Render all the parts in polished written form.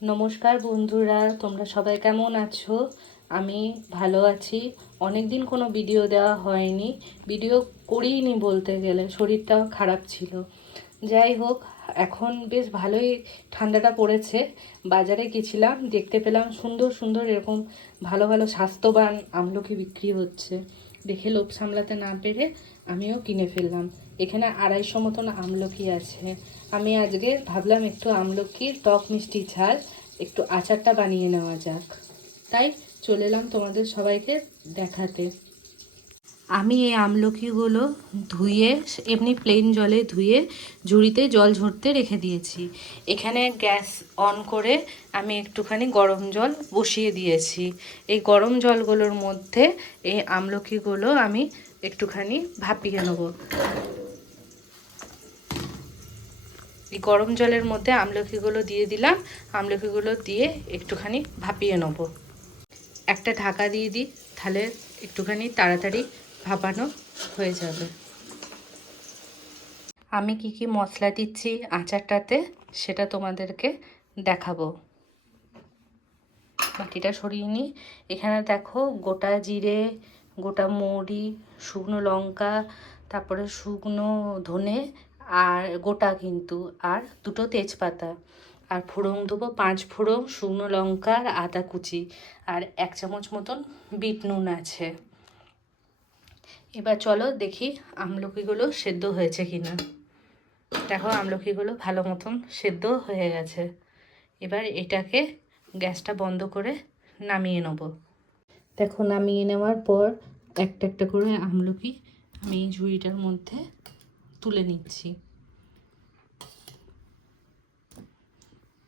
নমস্কার বন্ধুরা, তোমরা সবাই কেমন আছো? আমি ভালো আছি। অনেক দিন কোনো ভিডিও দেওয়া হয়নি, ভিডিও করিনি বলতে গেলে, শরীরটাও খারাপ ছিল। যাই হোক, এখন বেশ ভালোই ঠান্ডাটা পড়েছে। বাজারে গেছিলাম, দেখতে পেলাম সুন্দর সুন্দর এরকম ভালো ভালো স্বাস্থ্যবান আমলকি বিক্রি হচ্ছে। দেখে লোভ সামলাতে না পেরে আমিও কিনে ফেললাম। এখানে 250 মতন আমলকি আছে। আমি আজকে ভাবলাম একটু আমলকির টক মিষ্টি ঝাল একটু আচারটা বানিয়ে নেওয়া যাক, তাই চলে এলাম তোমাদের সবাইকে দেখাতে। আমি এই আমলকিগুলো ধুয়ে, এমনি প্লেন জলে ধুয়ে ঝুড়িতে জল ঝরতে রেখে দিয়েছি। এখানে গ্যাস অন করে আমি একটুখানি গরম জল বসিয়ে দিয়েছি। এই গরম জলগুলোর মধ্যে এই আমলকিগুলো আমি একটুখানি ভাপিয়ে নেব। এই গরম জলের মধ্যে আমলকিগুলো দিয়ে দিলাম। আমলকিগুলো দিয়ে একটুখানি ভাপিয়ে নেব। একটা ঢাকা দিয়ে দিই, তাহলে একটুখানি তাড়াতাড়ি ভাপানো হয়ে যাবে। আমি কি কি মশলা দিচ্ছি আচারটাতে সেটা তোমাদেরকে দেখাবো। বাটিটা সরিয়ে নিই। এখানে দেখো গোটা জিরে, গোটা মৌরি, শুকনো লঙ্কা, তারপরে শুকনো ধনে আর গোটা কিন্তু, আর 2টো তেজপাতা, আর ফোড়ন দেবো 5 ফোড়ন, শুকনো লঙ্কা আর আদা কুচি, আর 1 চামচ মতন বিট নুন আছে। এবার চলো দেখি আমলকিগুলো সেদ্ধ হয়েছে কিনা। দেখো আমলকিগুলো ভালো মতন সেদ্ধ হয়ে গেছে। এবার এটাকে গ্যাসটা বন্ধ করে নামিয়ে নেব। দেখো নামিয়ে নেওয়ার পর একটা একটা করে আমলকি আমি এই ঝুড়িটার মধ্যে তুলে নিচ্ছি।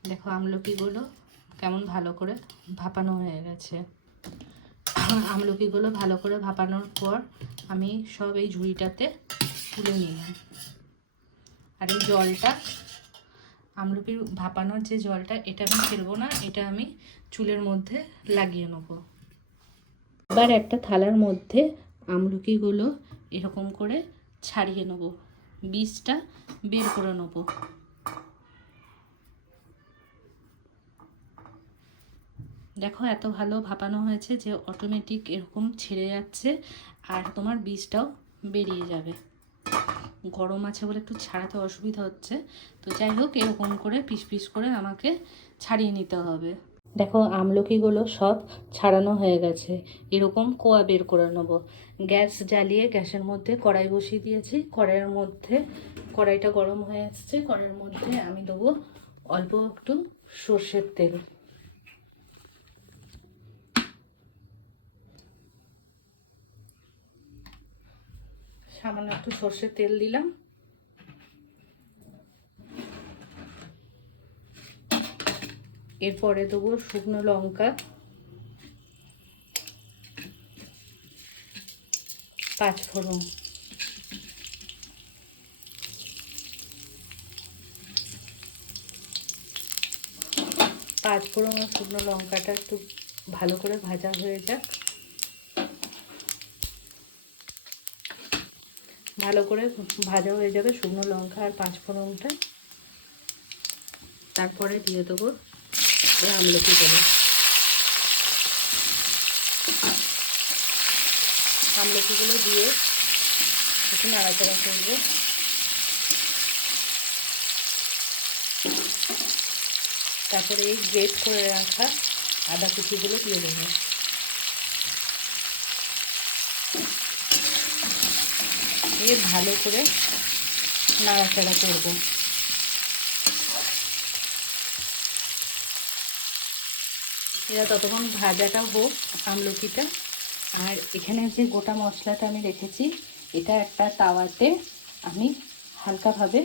দেখো আমলকিগুলো কেমন ভালো করে ভাপানো হয়ে গেছে। আমলকিগুলো ভালো করে ভাপানোর পর আমি সব এই ঝুড়িটাতে তুলে নিলাম। আর এই জলটা, আমলকির ভাপানোর যে জলটা, এটা আমি ফেলবো না, এটা আমি চুলের মধ্যে লাগিয়ে নেব। এবার একটা থালার মধ্যে আমলকিগুলো এরকম করে ছাড়িয়ে নেব, বীজটা বের করে নেব। দেখো এত ভালো ভাপানো হয়েছে যে অটোমেটিক এরকম ছেড়ে যাচ্ছে, আর তোমার বীজটাও বেরিয়ে যাবে। গরম আছে বলে একটু ছাড়াতে অসুবিধা হচ্ছে, তো যাই হোক এরকম করে পিস পিস করে আমাকে ছাড়িয়ে নিতে হবে। দেখো আমলকিগুলো সব ছাড়ানো হয়ে গেছে। এরকম কোয়া বের করে নেবো। গ্যাস জ্বালিয়ে গ্যাসের মধ্যে কড়াই বসিয়ে দিয়েছি। কড়াইটা গরম হয়ে আসছে। কড়াইয়ের মধ্যে আমি দেবো অল্প একটু সর্ষের তেল। সামান্য একটু সর্ষের তেল দিলাম। এরপরে দেবো শুকনো লঙ্কা, 5 ফোড়ন, আর শুকনো লঙ্কাটা একটু ভালো করে ভাজা হয়ে যাক। ভালো করে ভাজা হয়ে যাবে শুকনো লঙ্কা আর 5 ফোড়নটা। তারপরে দিয়ে দেবো এই আমলকিগুলো। আমলকিগুলো দিয়ে একটু নাড়াচাড়া করবো। তারপরে এই গ্রেট করে রাখা আদা কুচিগুলো দিয়ে দেবো। দিয়ে ভালো করে নাড়াচাড়া করব। এরা ততক্ষণ ভাজাটা হোক আমলকিটা। আর এখানে যে গোটা মশলাটা আমি রেখেছি, এটা একটা তাওয়াতে আমি হালকাভাবে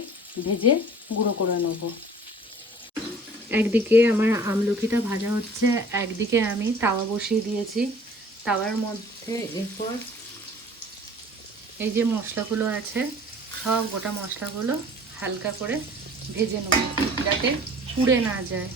ভেজে গুঁড়ো করে নেব। একদিকে আমার আমলকিটা ভাজা হচ্ছে, একদিকে আমি তাওয়া বসিয়ে দিয়েছি। তাওয়ার মধ্যে এরপর এই যে মশলাগুলো আছে, সব গোটা মশলাগুলো হালকা করে ভেজে নেব, যাতে পুড়ে না যায়।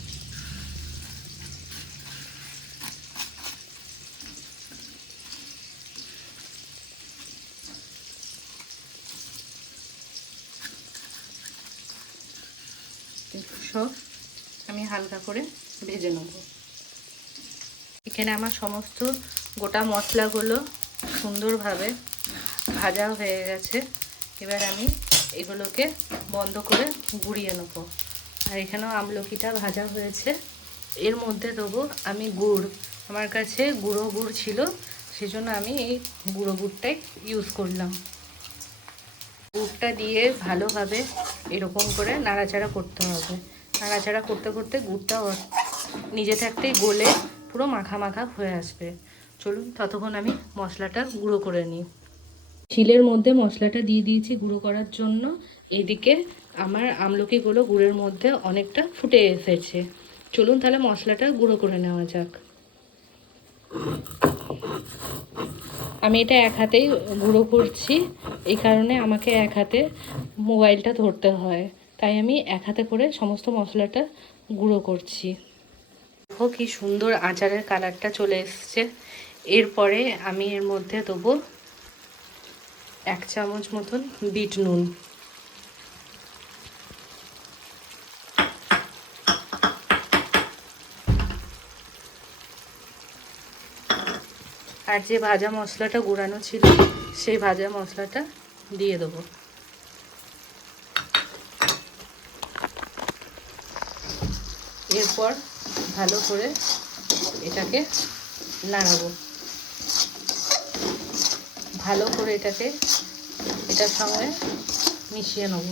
সব আমি হালকা করে ভেজে নেব। এখানে আমার সমস্ত গোটা মশলাগুলো সুন্দরভাবে ভাজা হয়ে গেছে। এবার আমি এগুলোকে বন্ধ করে গুঁড়িয়ে নেব। আর এখানেও আমলকিটা ভাজা হয়েছে। এর মধ্যে দেবো আমি গুড়। আমার কাছে গুঁড়ো গুড় ছিল, সেজন্য আমি এই গুঁড়ো গুড়টাই ইউজ করলাম। গুড়টা দিয়ে ভালোভাবে এরকম করে নাড়াচাড়া করতে হবে। নাড়াচাড়া করতে করতে গুড়টা নিজে থাকতেই গলে পুরো মাখা মাখা হয়ে আসবে। চলুন ততক্ষণ আমি মশলাটা গুঁড়ো করে নিই। শিলের মধ্যে মশলাটা দিয়ে দিয়েছি গুঁড়ো করার জন্য। এদিকে আমার আমলকিগুলো গুড়ের মধ্যে অনেকটা ফুটে এসেছে। চলুন তাহলে মশলাটা গুঁড়ো করে নেওয়া যাক। আমি এটা এক হাতেই গুঁড়ো করছি, এই কারণে আমাকে এক হাতে মোবাইলটা ধরতে হয়, তাই আমি এক হাতে করে সমস্ত মশলাটা গুঁড়ো করছি। দেখো কি সুন্দর আচারের কালারটা চলে এসছে। এরপরে আমি এর মধ্যে দেবো 1 চামচ মতন বিট নুন। আর যে ভাজা মশলাটা গুঁড়ানো ছিল সেই ভাজা মশলাটা দিয়ে দেবো। এরপর ভালো করে এটাকে নাড়াবো। ভালো করে এটাকে এটার সঙ্গে মিশিয়ে নেব।